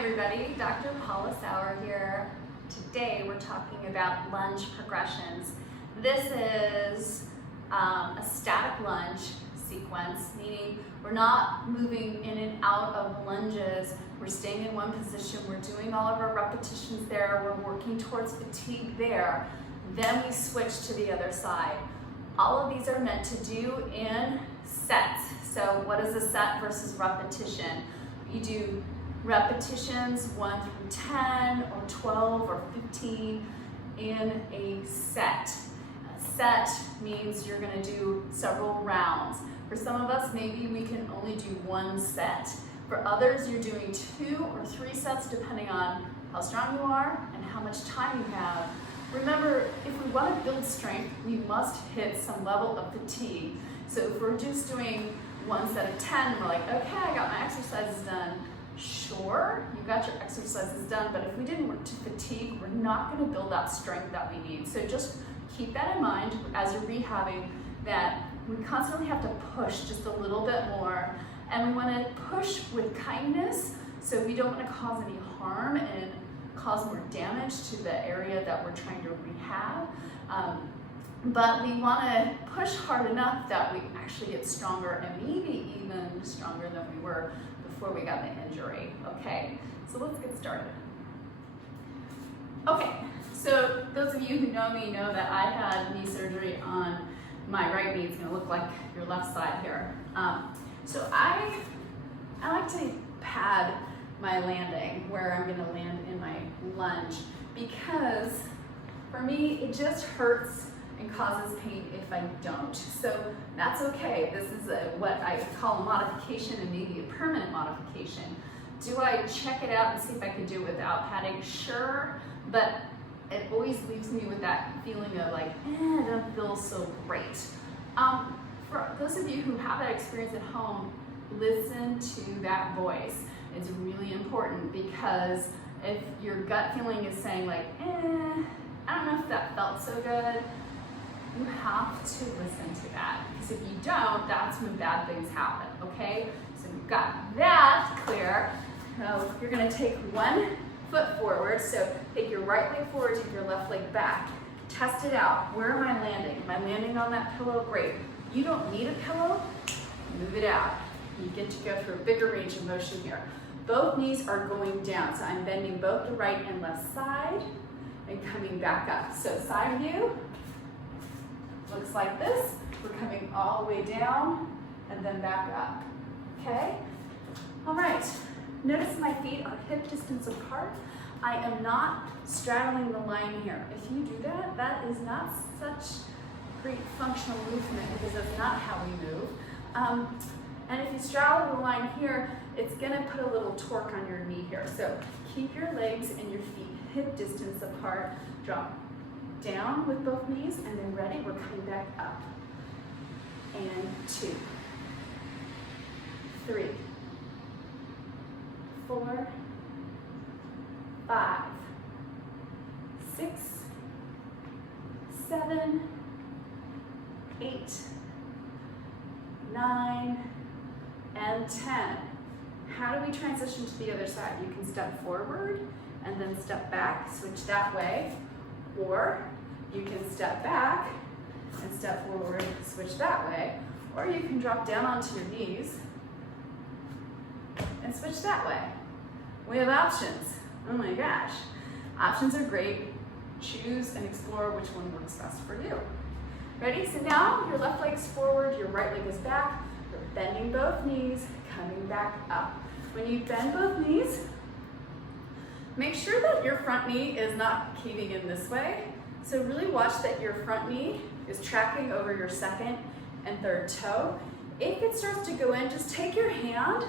everybody, Dr. Paula here. Today we're talking about lunge progressions. This is a static lunge sequence, meaning we're not moving in and out of lunges. We're staying in one position. We're doing all of our repetitions there. We're working towards fatigue there. Then we switch to the other side. All of these are meant to do in sets. So what is a set versus repetition? You do repetitions 1 through 10 or 12 or 15 in a set. A set means you're going to do several rounds. For some of us, maybe we can only do one set. For others, you're doing 2 or 3 sets depending on how strong you are and how much time you have. Remember, if we want to build strength, we must hit some level of fatigue. So if we're just doing one set of 10, we're like, okay, I got my exercises done. Sure, you got your exercises done, but if we didn't work to fatigue, we're not going to build that strength that we need. So just keep that in mind as you're rehabbing, that we constantly have to push just a little bit more, and we want to push with kindness, so we don't want to cause any harm and cause more damage to the area that we're trying to rehab. But we want to push hard enough that we actually get stronger and maybe even stronger than we were before we got the injury. Okay, so let's get started. Okay, so those of you who know me know that I had knee surgery on my right knee. It's going to look like your left side here. So I like to pad my landing where I'm going to land in my lunge, because for me it just hurts and causes pain if I don't. So that's okay. This is what I call a modification, and maybe a permanent modification. Do I check it out and see if I can do it without padding? Sure, but it always leaves me with that feeling of like, it doesn't feel so great. For those of you who have that experience at home, listen to that voice. It's really important, because if your gut feeling is saying like, I don't know if that felt so good, you have to listen to that, because if you don't, that's when bad things happen, okay? So we've got that clear. Now you're gonna take one foot forward, so take your right leg forward, take your left leg back. Test it out. Where am I landing? Am I landing on that pillow? Great. You don't need a pillow, move it out. You get to go through a bigger range of motion here. Both knees are going down, so I'm bending both the right and left side and coming back up. So side view looks like this. We're coming all the way down and then back up, okay? All right, notice my feet are hip distance apart. I am not straddling the line here. If you do that, that is not such great functional movement, because that's not how we move. And if you straddle the line here, it's gonna put a little torque on your knee here. So keep your legs and your feet hip distance apart. Drop down with both knees, and then ready, we're coming back up. And 2, 3, 4, 5, 6, 7, 8, 9, and 10. How do we transition to the other side? You can step forward and then step back, switch that way, or you can step back and step forward, switch that way, or you can drop down onto your knees and switch that way. We have options. Oh my gosh. Options are great. Choose and explore which one works best for you. Ready? So now your left leg's forward, your right leg is back. You're bending both knees, coming back up. When you bend both knees, make sure that your front knee is not caving in this way. So really watch that your front knee is tracking over your second and third toe. If it starts to go in, just take your hand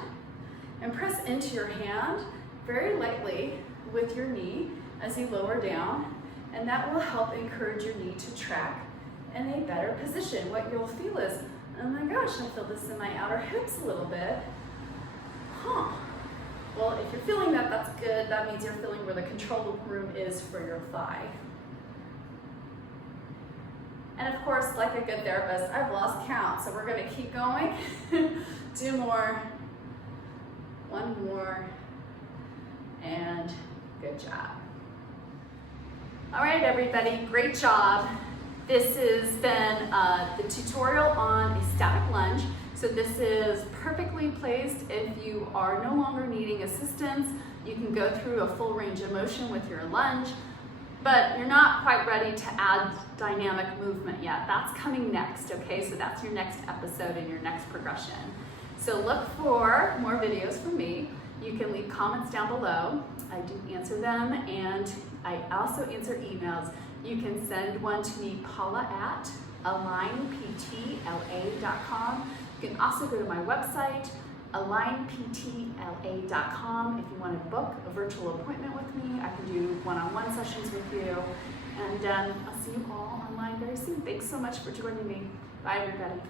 and press into your hand very lightly with your knee as you lower down, and that will help encourage your knee to track in a better position. What you'll feel is, oh my gosh, I feel this in my outer hips a little bit. Well, if you're feeling that, that's good. That means you're feeling where the control room is for your thigh. And of course, like a good therapist, I've lost count, so we're gonna keep going. Do more. One more. and good job. All right, everybody, great job. This has been the tutorial on a static lunge. So this is perfectly placed if you are no longer needing assistance. You can go through a full range of motion with your lunge, but you're not quite ready to add dynamic movement yet. That's coming next, okay? So that's your next episode in your next progression. So look for more videos from me. You can leave comments down below. I do answer them, and I also answer emails. You can send one to me, Paula at alignptla.com. You can also go to my website, alignptla.com. If you want to book a virtual appointment with me, I can do one-on-one sessions with you. And I'll see you all online very soon. Thanks so much for joining me. Bye, everybody.